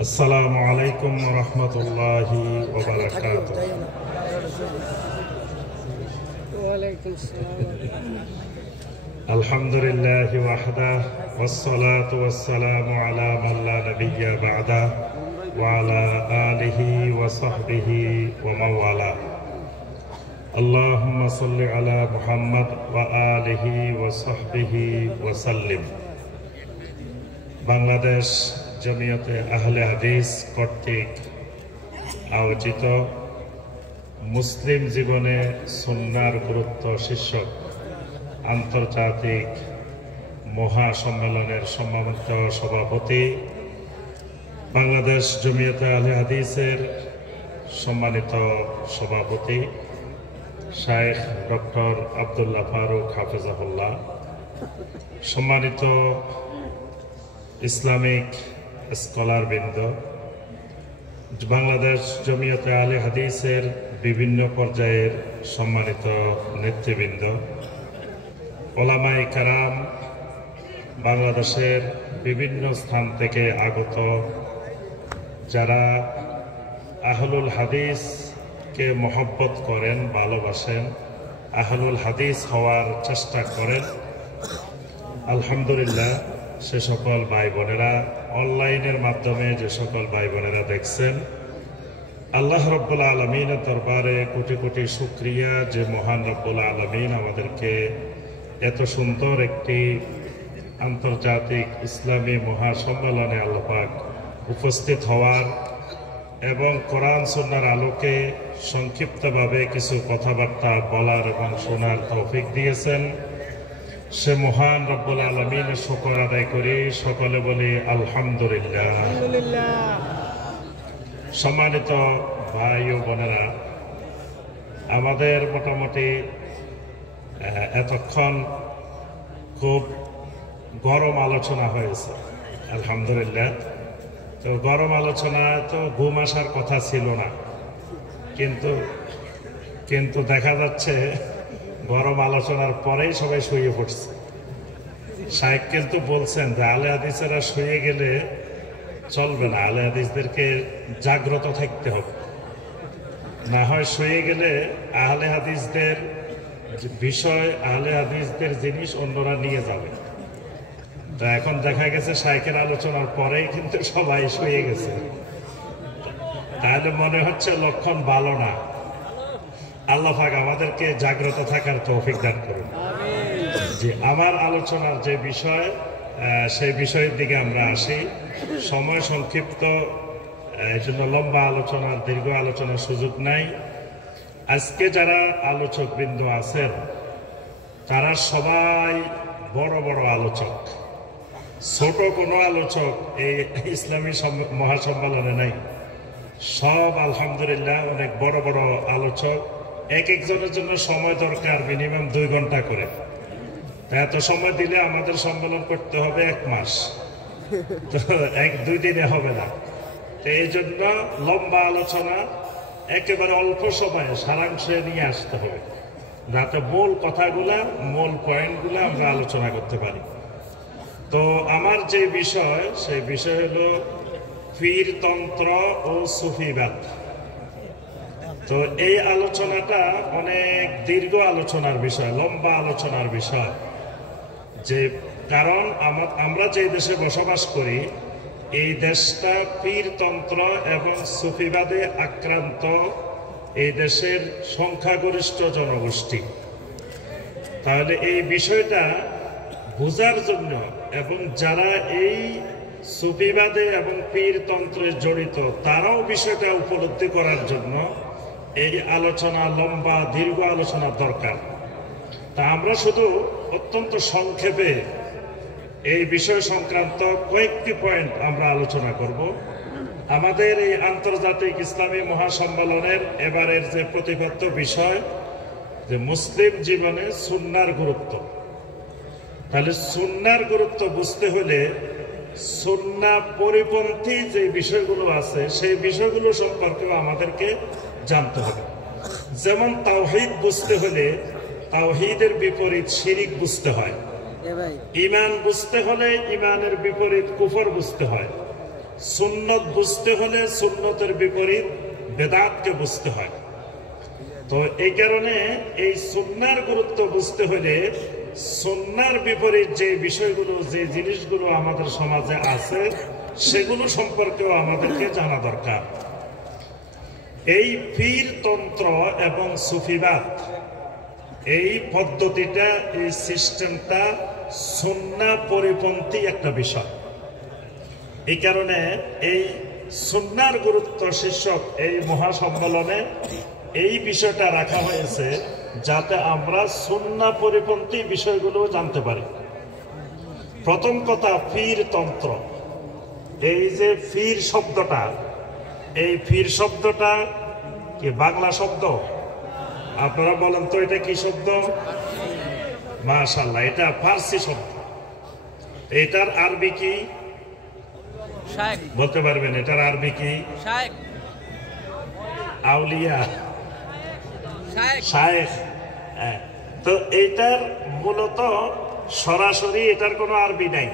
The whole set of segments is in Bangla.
আসসালামু আলাইকুম ওয়া রাহমাতুল্লাহি ওয়া বারাকাতুহু। আলহামদুলিল্লাহি ওয়াহদা ওয়াসসালাতু ওয়াসসালামু আলা মান লা নাবিয়্যা বা'দা ওয়া আলা আলিহি ওয়া সাহবিহি ওয়া মান ওয়ালা। আল্লাহুম্মা সাল্লি আলা মুহাম্মাদ ওয়া আলিহি ওয়া সাহবিহি ওয়া সাল্লিম। বাংলাদেশ জমিয়তে আহলে হাদিস কর্তৃক আয়োজিত মুসলিম জীবনে সুন্নাহর গুরুত্ব শীর্ষক আন্তর্জাতিক মহাসম্মেলনের সম্মানিত সভাপতি, বাংলাদেশ জমিয়তে আহলে হাদিসের সম্মানিত সভাপতি শাইখ ডক্টর আব্দুল্লাহ ফারুক হাফিজাহুল্লাহ, সম্মানিত ইসলামিক স্কলারবৃন্দ, বাংলাদেশ জমিয়তে আহলে হাদিসের বিভিন্ন পর্যায়ের সম্মানিত নেতৃবৃন্দ, ওলামায়ে কেরাম, বাংলাদেশের বিভিন্ন স্থান থেকে আগত যারা আহলুল হাদিসকে মহব্বত করেন, ভালোবাসেন, আহলুল হাদিস হওয়ার চেষ্টা করেন, আলহামদুলিল্লাহ সে সকল ভাই বোনেরা, অনলাইনের মাধ্যমে যে সকল ভাই বোনেরা দেখছেন, আল্লাহ রব্বুল আলমিনের দরবারে কোটি কোটি শুকরিয়া যে মহান রব্বুল আলমিন আমাদেরকে এত সুন্দর একটি আন্তর্জাতিক ইসলামী মহাসম্মেলনে আল্লাহ পাক উপস্থিত হওয়ার এবং কোরআন সুন্নাহর আলোকে সংক্ষিপ্তভাবে কিছু কথাবার্তা বলার এবং শোনার তৌফিক দিয়েছেন। সে মহান রব্বুল আলমিনের শুকর আদায় করি, সকলে বলি আলহামদুলিল্লাহ। সম্মানিত ভাই ও বোনেরা, আমাদের মোটামুটি এতক্ষণ খুব গরম আলোচনা হয়েছে, আলহামদুলিল্লাহ। তো গরম আলোচনায় তো ঘুম আসার কথা ছিল না, কিন্তু দেখা যাচ্ছে গরম আলোচনার পরেই সবাই শুয়ে পড়ছে। শাইখ কিন্তু বলছেন যে আহলে হাদিসেরা শুয়ে গেলে চলবে না, আহলে হাদিসদেরকে জাগ্রত থাকতে হবে, না হয় শুয়ে গেলে আহলে হাদিসদের বিষয়, আহলে হাদিসদের জিনিস অন্যরা নিয়ে যাবে। তো এখন দেখা গেছে শাইখের আলোচনার পরেই কিন্তু সবাই শুয়ে গেছে, তাহলে মনে হচ্ছে লক্ষণ ভালো না। আল্লাহ পাক আমাদেরকে জাগ্রত থাকার তৌফিক দান করুন। যে আমার আলোচনার যে বিষয়, সেই বিষয়ের দিকে আমরা আসি। সময় সংক্ষিপ্ত, এই জন্য লম্বা আলোচনার, দীর্ঘ আলোচনার সুযোগ নাই। আজকে যারা আলোচক বৃন্দ আছেন তারা সবাই বড় বড় আলোচক, ছোট কোনো আলোচক এই ইসলামী মহাসম্মেলনে নাই। সব আলহামদুলিল্লাহ অনেক বড় বড় আলোচক। এক একজনের জন্য সময় দরকার মিনিমাম 2 ঘন্টা করে। এত সময় দিলে আমাদের সম্মেলন করতে হবে 1 মাস, তো 1-2 দিনে হবে না। তো এই জন্য লম্বা আলোচনা একেবারে অল্প সময়ে সারাংশে নিয়ে আসতে হবে, যাতে মূল কথাগুলা, মূল পয়েন্টগুলো আমরা আলোচনা করতে পারি। তো আমার যে বিষয়, সেই বিষয় হলো পীরতন্ত্র ও সুফিবাদ। তো এই আলোচনাটা অনেক দীর্ঘ আলোচনার বিষয়, লম্বা আলোচনার বিষয়। যে কারণ আমরা যে দেশে বসবাস করি, এই দেশটা পীরতন্ত্র এবং সুফিবাদে আক্রান্ত এই দেশের সংখ্যাগরিষ্ঠ জনগোষ্ঠী। তাহলে এই বিষয়টা বোঝার জন্য এবং যারা এই সুফিবাদে এবং পীরতন্ত্রে জড়িত তারাও বিষয়টা উপলব্ধি করার জন্য এই আলোচনা, লম্বা দীর্ঘ আলোচনার দরকার। তা আমরা শুধু অত্যন্ত সংক্ষেপে এই বিষয় সংক্রান্ত কয়েকটি পয়েন্ট আমরা আলোচনা করব। আমাদের এই আন্তর্জাতিক ইসলামী মহাসম্মেলনের এবারের যে প্রতিপাদ্য বিষয়, যে মুসলিম জীবনে সুন্নাহর গুরুত্ব। তাহলে সুন্নাহর গুরুত্ব বুঝতে হলে সুন্নাহ পরিপন্থী যে বিষয়গুলো আছে সেই বিষয়গুলো সম্পর্কেও আমাদেরকে জানতে হবে। যেমন তাওহীদ বুঝতে হলে তাওহীদের বিপরীত শিরিক বুঝতে হয়, ঈমান বুঝতে হলে ঈমানের বিপরীত কুফর বুঝতে হয়, সুন্নত বুঝতে হলে সুন্নতের বিপরীত বেদাতকে বুঝতে হয়। তো এই কারণে এই সুন্নাহর গুরুত্ব বুঝতে হলে সুন্নাহর বিপরীত যে বিষয়গুলো, যে জিনিসগুলো আমাদের সমাজে আছে সেগুলো সম্পর্কেও আমাদেরকে জানা দরকার। এই পীরতন্ত্র এবং সুফিবাদ, এই পদ্ধতিটা, এই সিস্টেমটা সুন্নাহ পরিপন্থী একটা বিষয়। এই কারণে এই সুন্নাহর গুরুত্ব শীর্ষক এই মহাসম্মেলনে এই বিষয়টা রাখা হয়েছে যাতে আমরা সুন্নাহ পরিপন্থী বিষয়গুলো জানতে পারি। প্রথম কথা, পীরতন্ত্র। এই যে পীর শব্দটা, এই পীর শব্দটা কি বাংলা শব্দ? আপনারা বলেন তো এটা কি শব্দ? মাশাআল্লাহ, এটা ফার্সি শব্দ। এটার আরবি কি বলতে পারবেন? এটার আরবি কি? আউলিয়া, শায়েখ। তো এইটার মূলত সরাসরি এটার কোনো আরবি নাই।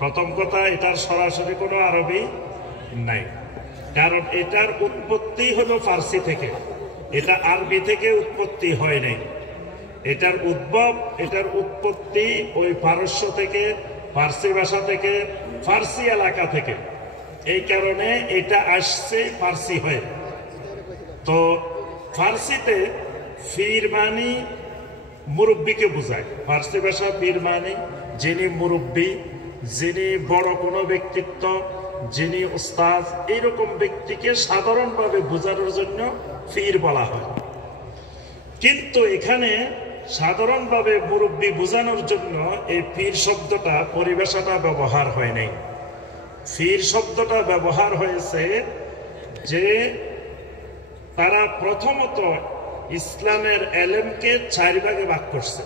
প্রথম কথা, এটার সরাসরি কোনো আরবি নাই, কারণ এটার উৎপত্তি হলো ফার্সি থেকে, এটা আরবি থেকে উৎপত্তি হয় নাই। এটার উৎপত্তি ওই পারস্য থেকে, ফার্সি ভাষা থেকে, ফার্সি এলাকা থেকে। এই কারণে এটা আসছে ফার্সি হয়ে। তো ফার্সিতে পীর মানে মুরব্বীকে বোঝায়। ফার্সি ভাষা পীর মানে যিনি মুরব্বী, যিনি বড় কোনো ব্যক্তিত্ব, যিনি উস্তাদ, এইরকম ব্যক্তিকে সাধারণভাবে বোঝানোর জন্য পীর বলা হয়। কিন্তু এখানে সাধারণভাবে মুরব্বী বোঝানোর জন্য এই পীর শব্দটা, পরিভাষাটা ব্যবহার হয় নাই। পীর শব্দটা ব্যবহার হয়েছে যে তারা প্রথমত ইসলামের এলেমকে 4 ভাগে ভাগ করছে।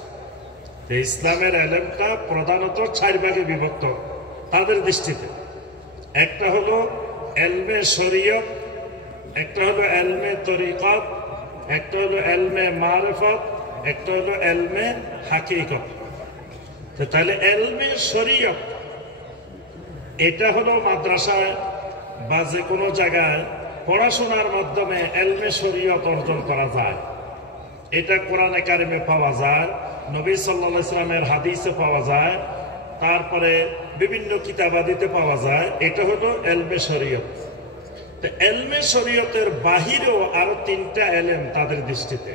ইসলামের এলেমটা প্রধানত 4 ভাগে বিভক্ত তাদের দৃষ্টিতে। একটা হলো এলমে শরীয়ত, একটা হলো এলমে তরিকত, একটা হলো এলমে মারিফত, একটা হলো এলমে হাকিকত। তাহলে এলমে শরীয়ত এটা হলো মাদ্রাসায় বা যে কোনো জায়গায় পড়াশোনার মাধ্যমে এলমে শরীয়ত অর্জন করা যায়। এটা কোরআনে কারিমে পাওয়া যায়, নবী সাল্লাল্লাহু আলাইহি ওয়াসাল্লামের হাদিসে পাওয়া যায়, তারপরে বিভিন্ন কিতাবাদিতে পাওয়া যায়। এটা হলো এলমে শরীয়ত। তো এলমে শরীয়তের বাহিরেও আরো 3টা এলেম তাদের দৃষ্টিতে: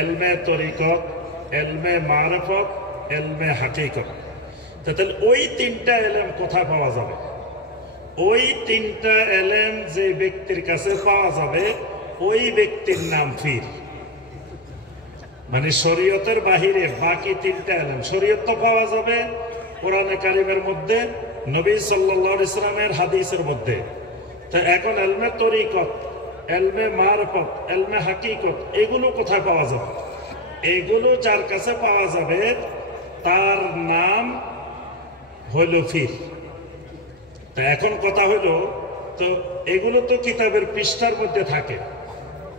এলমে তরিকত, এলমে মারিফত, এলমে হাকিকত। তাহলে ওই 3টা এলেম কোথায় পাওয়া যাবে? ওই 3টা এলেম যে ব্যক্তির কাছে পাওয়া যাবে ওই ব্যক্তির নাম পীর। মানে শরীয়তের বাহিরে বাকি 3টা এলেম, শরীয়ত তো পাওয়া যাবে কোরআনে কারিমের মধ্যে, নবী সাল্লাল্লাহু আলাইহি ওয়াসাল্লামের হাদিসের মধ্যে। তো এখন এলমে তরিকত, এলমে মারিফত, এলমে হাকিকত এগুলো কোথায় পাওয়া যাবে? এগুলো যার কাছে পাওয়া যাবে তার নাম হইল পীর। তা এখন কথা হলো, তো এগুলো তো কিতাবের পৃষ্ঠার মধ্যে থাকে,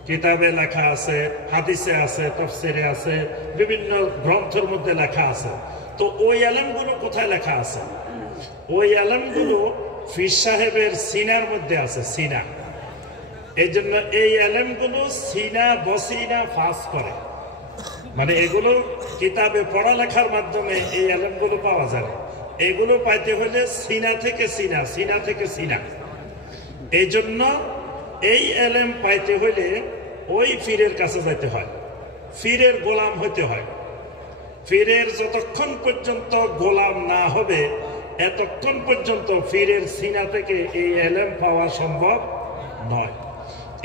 কিতাবে লেখা আছে, হাদিসে আছে, তাফসিরে আছে, বিভিন্ন গ্রন্থের মধ্যে লেখা আছে। তো ওই আলেমগুলো কোথায় লেখা আছে? ওই আলেমগুলো পীর সাহেবের সিনার মধ্যে আছে, সিনা। এই জন্য এই আলেমগুলো সিনা বসিনা ফাঁস করে, মানে এগুলো কিতাবে পড়ালেখার মাধ্যমে এই আলেমগুলো পাওয়া যায়। এগুলো পাইতে হলে সিনা থেকে সিনা, সিনা থেকে সিনা। এই জন্য এই এলেম পাইতে হলে ওই পীরের কাছে যাইতে হয়, পীরের গোলাম হইতে হয়। পীরের যতক্ষণ পর্যন্ত গোলাম না হবে এতক্ষণ পর্যন্ত পীরের সিনা থেকে এই এলেম পাওয়া সম্ভব নয়।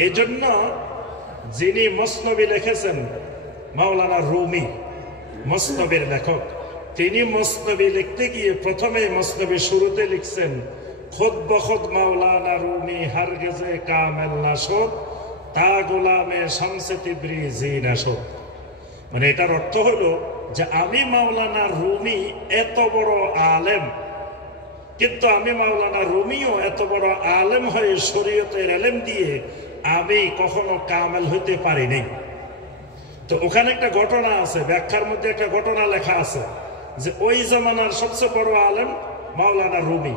এই জন্য যিনি মসনবী লিখেছেন, মাওলানা রুমি মসনবীর লেখক, তিনি মসনবী লিখতে গিয়ে প্রথমে মসনবী শুরুতে লিখছেন, খুদ বখুদ মাওলানা রুমি হারগেজে কামেল নাশদ, তা গোলামে শামসে তিবরি জি নাশদ। মানে এটার অর্থ হলো যে আমি মাওলানা রুমি এত বড় আলেম, কিন্তু আমি মাওলানা রুমিও এত বড় আলেম হয়ে শরীয়তের এলেম দিয়ে আমি কখনো কামেল হইতে পারিনি। তো ওখানে একটা ঘটনা আছে, ব্যাখ্যার মধ্যে একটা ঘটনা লেখা আছে যে ওই জামানার সবচেয়ে বড় আলেম মাওলানা রুমি।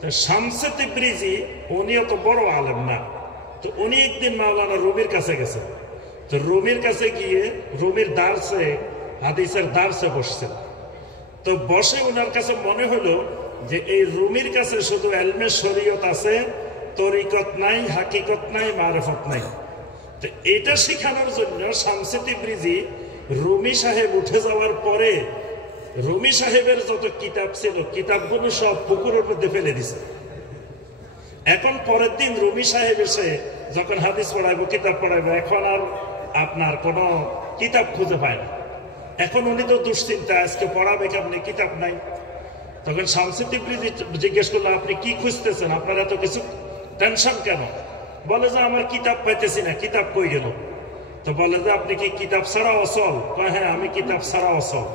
তো শামসে তিবরিজি উনিও তো বড় আলেম না, তো উনি একদিন মাওলানা রুমির কাছে গেছে। তো রুমির কাছে গিয়ে রুমির দার্সে হাদিসের দার্সে বসছেন। তো বসে ওনার কাছে মনে হলো যে এই রুমির কাছে শুধু এলমে শরীয়ত আছে, তরিকত নাই, হাকিকত নাই, মারফত নাই। তো এটা শেখানোর জন্য শামসে তিবরিজি রুমি সাহেব উঠে যাওয়ার পরে রুমি সাহেবের যত কিতাব ছিল কিতাবগুলো সব পুকুরের মধ্যে ফেলে দিছে। এখন পরের দিন রুমি সাহেব এসে যখন হাদিস পড়াইবো, কিতাব পড়াইবো, এখন আর আপনার কোনো কিতাব খুঁজে পায় না। এখন উনি তো দুশ্চিন্তা, আজকে পড়াবে কেমনি, কিতাব নাই। তখন শামসে তিবরিজি জিজ্ঞেস করলো, আপনি কি খুঁজতেছেন, আপনার এত কিছু টেনশন কেন? বলে যে আমার কিতাব পাইতেছি না, কিতাব কই গেল? তো বলে যে আপনি কি কিতাব ছাড়া অচল? হ্যাঁ, আমি কিতাব ছাড়া অচল।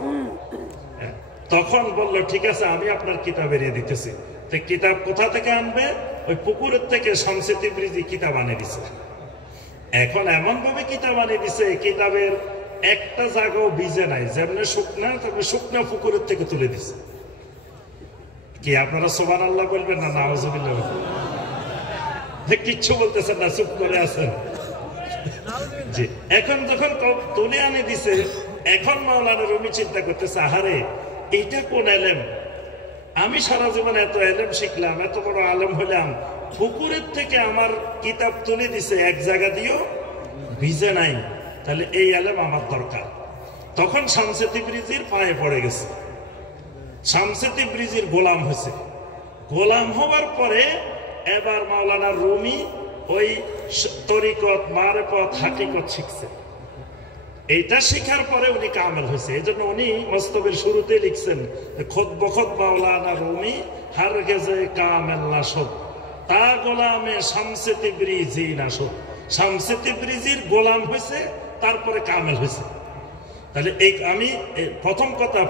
তখন বললো ঠিক আছে, আমি আপনার কিতাব এড়িয়ে দিতেছি। তো কিতাব কোথা থেকে আনবে? ওই পুকুরের থেকে শামসে তিবরিজি কিতাব আনে দিছে। এখন এমন ভাবে কিতাব আনে দিছে, কিতাবের একটা জায়গাও ভিজে নাই, যেমনি শুকনা তবে শুকনা পুকুরের থেকে তুলে দিছে। কি আপনারা সুবহানাল্লাহ বলবেন না নাউজুবিল্লাহ? কিচ্ছু বলতেছেন না, চুপ করে আছেন। জি, এখন যখন তুলে আনে দিছে, এখন মাওলানা রুমি চিন্তা করতেছে, আহারে এইটা কোন এলেম? আমি সারা জীবন এত এলেম শিখলাম, এত বড় আলেম হলাম, পুকুরের থেকে আমার কিতাব তুলে দিছে, এক জায়গা দিয়েও ভিজে নাই, তাহলে এই এলেম আমার দরকার। তখন শামসে তিবরিজির পায়ে পড়ে গেছে, শামসে তিবরিজির গোলাম হয়েছে। গোলাম হওয়ার পরে এবার মাওলানা রুমি ওই তরিকত, মারেফত, হাকিকত শিখছে। এইটা শিখার পরে উনি কামেল হয়েছে। এই জন্য উনি মস্তবের শুরুতে লিখছেন, খোদ বখত মাওলানা রুমি হার গেজে কামেল নাশদ, তা গোলামে শামসে তিবরিজি নাশদ। শামসে তিবরিজির গোলাম হয়েছে, তারপরে কামেল হয়েছে। তাহলে এই আমি প্রথম কথা,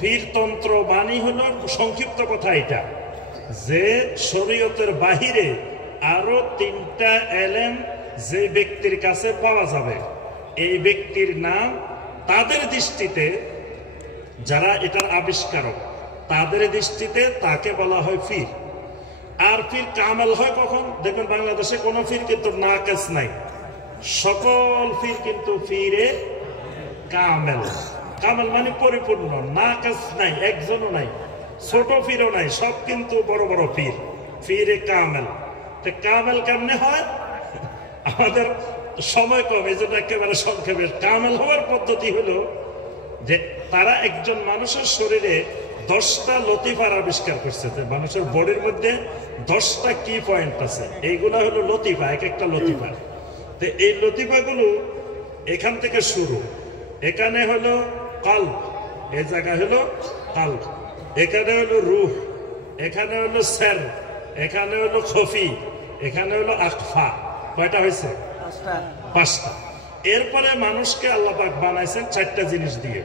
ফিরতন্ত্র বাণী হলো সংক্ষিপ্ত কথা এটা, যে শরীয়তের বাহিরে আরো তিনটা এলেম যে ব্যক্তির কাছে পাওয়া যাবে, এই ব্যক্তির নাম, তাদের দৃষ্টিতে যারা এটার আবিষ্কারক, তাদের দৃষ্টিতে তাকে বলা হয় ফির। আর ফির কামেল হয় কখন? দেখবেন বাংলাদেশে কোনো ফির কিন্তু নাকেস নাই, সকল ফির কিন্তু ফিরে কামেল। কামেল মানে পরিপূর্ণ, নাকেস নাই, একজনও নাই, ছোট ফিরও নাই, সব কিন্তু বড় বড় ফির, ফিরে কামেল। তো কামেল কেমনে হয়? আমাদের সময় কম, এই জন্য একেবারে সংক্ষেপে। কামেল হওয়ার পদ্ধতি হলো যে তারা একজন মানুষের শরীরে 10টা লতিফার আবিষ্কার করছে। মানুষের বডির মধ্যে 10টা কি পয়েন্ট আছে, এইগুলা হলো লতিফা, এক একটা লতিফা। তো এই লতিফাগুলো এখান থেকে শুরু। এখানে হলো কলব, এই জায়গায় হলো কলব, এখানে হলো রূহ, এখানে হলো সের, এখানে হলো খফি, এখানে হলো আখফা। কয়টা হয়েছে? 5টা। এরপরে মানুষকে আল্লাহ পাক বানাইছেন 4টা জিনিস দিয়ে।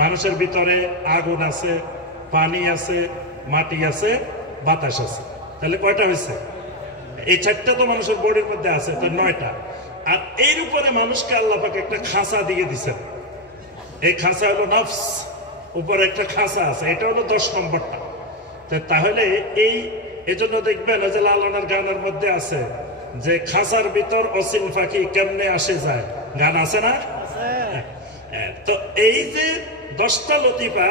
মানুষের ভিতরে আগুন আছে, পানি আছে, মাটি আছে, বাতাস আছে। তাহলে কয়টা হয়েছে? এই 4টা তো মানুষের বডির মধ্যে আছে, তো 9টা। আর এর উপরে মানুষকে আল্লাহ পাক একটা খাঁচা দিয়ে দিছেন। এই খাঁচা হলো নফস, উপরে একটা খাঁচা আছে, এটা হলো 10 নম্বরটা। তাহলে এজন্য দেখবেন যে লালনের গানের মধ্যে আছে যে খাঁচার ভিতর অসীম পাখি কেমনে আসে যায়, গান আছে না? তো এই যে 10টা লতিফা,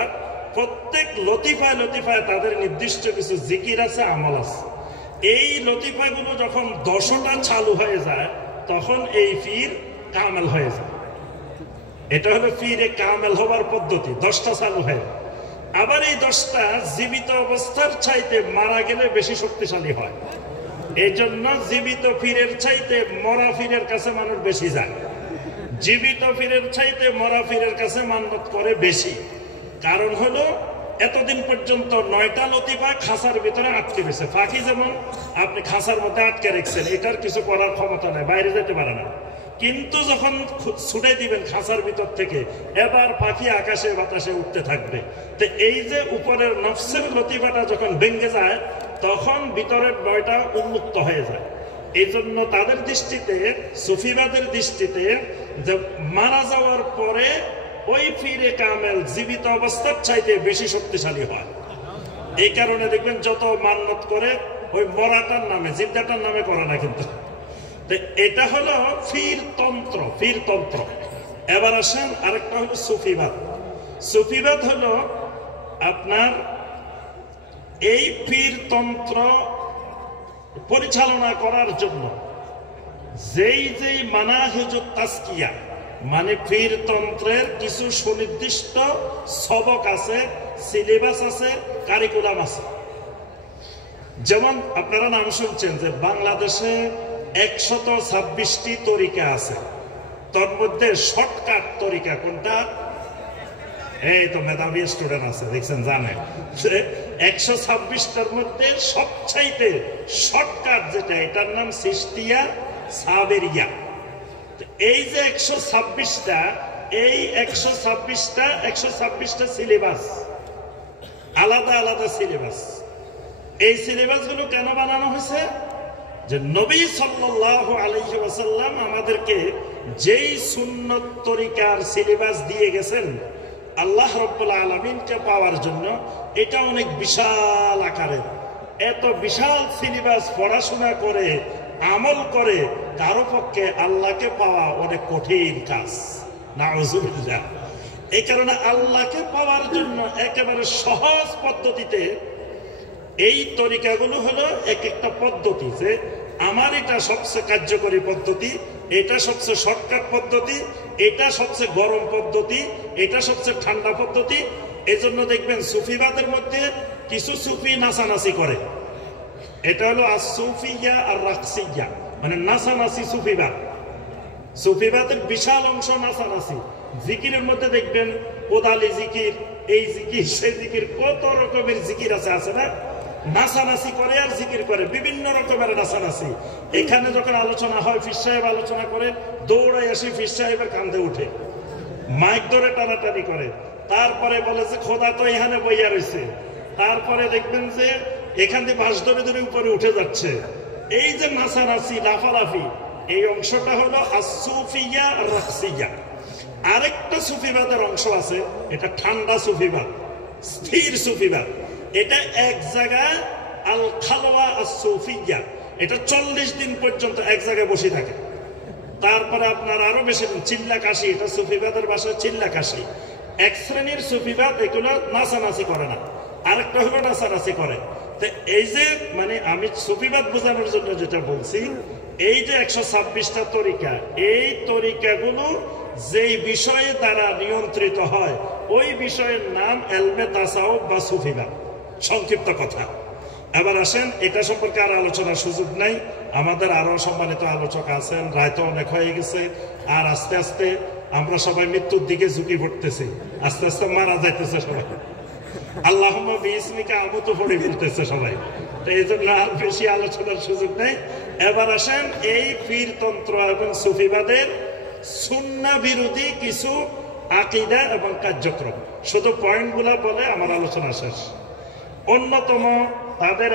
প্রত্যেক লতিফায় তাদের নির্দিষ্ট কিছু জিকির আছে, আমল আছে। এই লতিফাগুলো যখন 10টা চালু হয়ে যায়, তখন এই ফির কামেল হয়ে যায়। এটা হলো ফিরে কামেল হওয়ার পদ্ধতি, 10টা চালু হয়। আবার এই 10টা জীবিত অবস্থার চাইতে মারা গেলে বেশি শক্তিশালী হয়। এই জন্য জীবিত ফিরের চাইতে মরা ফিরের কাছে মানুষ বেশি যায়, জীবিত ফিরের চাইতে মরা ফিরের কাছে মান্যত করে বেশি। কারণ হলো এতদিন পর্যন্ত 9টা লতিফা খাঁচার ভিতরে আটকে গেছে। পাখি যেমন আপনি খাঁচার মধ্যে আটকে রেখেছেন, এটার কিছু করার ক্ষমতা নেই, বাইরে যেতে পারে না। কিন্তু যখন ছুটে দিবেন খাঁচার ভিতর থেকে, এবার পাখি আকাশে বাতাসে উঠতে থাকবে। তো এই যে উপরের নফসের লতিফাটা যখন ভেঙে যায়, তখন ভিতরের 9টা উন্মুক্ত হয়ে যায়। এই জন্য তাদের দৃষ্টিতে, সুফিবাদের দৃষ্টিতে, যে মারা যাওয়ার পরে ওই পীরে কামেল জীবিত অবস্থার চাইতে বেশি শক্তিশালী হয়। এই কারণে দেখবেন যত মান্নত করে ওই মরাটার নামে, জিদ্দাটার নামে করে না কিন্তু। এটা হলো ফিরতন্ত্র, ফিরতন্ত্র। এবার আসেন আরেকটা হলো সুফিবাদ। সুফিবাদ হলো আপনার এই পীরতন্ত্র পরিচালনা করার জন্য যেই যেই মানাহিজুত তাজকিয়া, মানে পীরতন্ত্রের কিছু সুনির্দিষ্ট সবক আছে, সিলেবাস আছে, কারিকুলাম আছে। যেমন আপনারা নাম শুনছেন যে বাংলাদেশে 126টি তরিকা আছে, তার মধ্যে শর্টকাট তরিকা কোনটা? এই তো মেধাবী স্টুডেন্ট আছে দেখছেন, জানে যে 126টার মধ্যে সবচাইতে শর্টকাট যেটা, এটার নাম চিশতিয়া সাবেরিয়া। এই যে 126টা, এই 126টা সিলেবাস, আলাদা আলাদা সিলেবাস। এই সিলেবাস গুলো কেন বানানো হয়েছে? যে নবী সাল্লাল্লাহু আলাইহি ওয়াসাল্লাম আমাদেরকে যেই সুন্নত তরিকার সিলেবাস দিয়ে গেছেন আল্লাহ রাব্বুল আলামিনকে পাওয়ার জন্য, এটা অনেক বিশাল আকারের। এত বিশাল সিলেবাস পড়াশোনা করে আমল করে কারো পক্ষে আল্লাহকে পাওয়া অনেক কঠিন কাজ, নাউজুবিল্লাহ। এই কারণে আল্লাহকে পাওয়ার জন্য একেবারে সহজ পদ্ধতিতে এই তরিকাগুলো হলো এক একটা পদ্ধতি, যে আমার এটা সবচেয়ে কার্যকরী পদ্ধতি, এটা সবচেয়ে শর্টকাট পদ্ধতি, এটা সবচেয়ে গরম পদ্ধতি, এটা সবচেয়ে ঠান্ডা পদ্ধতি। এই জন্য দেখবেন সুফিবাদের মধ্যে কিছু সুফি নাচানাচি করে, এটা হলো আসুফিয়া আর রাকসিয়া, মানে নাচানাচি সুফিবাদ। সুফিবাদের বিশাল অংশ নাচানাচি। জিকিরের মধ্যে দেখবেন কোদালি জিকির, এই জিকির, সেই জিকির, কত রকমের জিকির আছে, আছে না? নাচানাচি করে আর জিকির করে, বিভিন্ন রকমের নাচানাচি। এখানে যখন আলোচনা হয়, পীর সাহেব আলোচনা করে, দৌড়ায় আসি পীর সাহেবের কান্দে উঠে, মাইক ধরে টানাটানি করে, তারপরে বলে যে খোদা তো এখানে বইয়া রয়েছে, তারপরে দেখবেন যে এখান থেকে বাঁশ ধরে ধরে উপরে উঠে যাচ্ছে। এই যে নাচানাচি, লাফালাফি, এই অংশটা হলো আসুফিয়া আর রাকসিয়া। আরেকটা সুফিবাদের অংশ আছে, এটা ঠান্ডা সুফিবাদ, স্থির সুফিবাদ। এটা এক জায়গায় আল খালওয়া আসুফিয়া, এটা 40 দিন পর্যন্ত এক জায়গায় বসে থাকে। তারপরে আপনার আরো বেশি দিন চিল্লা কাশি, এটা সুফিবাদের ভাষায় চিল্লা কাশি। এক শ্রেণীর সুফিবাদ এগুলো নাচানাচি করে না, আরেকটা হলো নাচানাচি করে। তো এই যে মানে আমি সুফিবাদ বোঝানোর জন্য যেটা বলছি, এই যে 126টা তরিকা, এই তরিকাগুলো যেই বিষয়ে দ্বারা নিয়ন্ত্রিত হয়, ওই বিষয়ের নাম এলমে তাসাউফ বা সুফিবাদ, সংক্ষিপ্ত কথা। এবার আসেন, এটা সম্পর্কে আর আলোচনার সুযোগ নাই, আমাদের আরো সম্মানিত আলোচক আছেন, রায় তো অনেক হয়ে গেছে, আর আস্তে আস্তে আমরা সবাই মৃত্যুর দিকে ঝুঁকি পড়তেছি, আস্তে আস্তে মারা যাইতেছে সবাই, আল্লাহুম্মা বিইসমিকা আমুতু পড়ে ফেলতেছে সবাই। তো এই জন্য আর বেশি আলোচনার সুযোগ নেই। এবার আসেন এই পীরতন্ত্র এবং সুফিবাদের সুন্নাহ বিরোধী কিছু আকীদা এবং কার্যক্রম, শুধু পয়েন্টগুলা বলে আমার আলোচনা শেষ। অন্যতম তাদের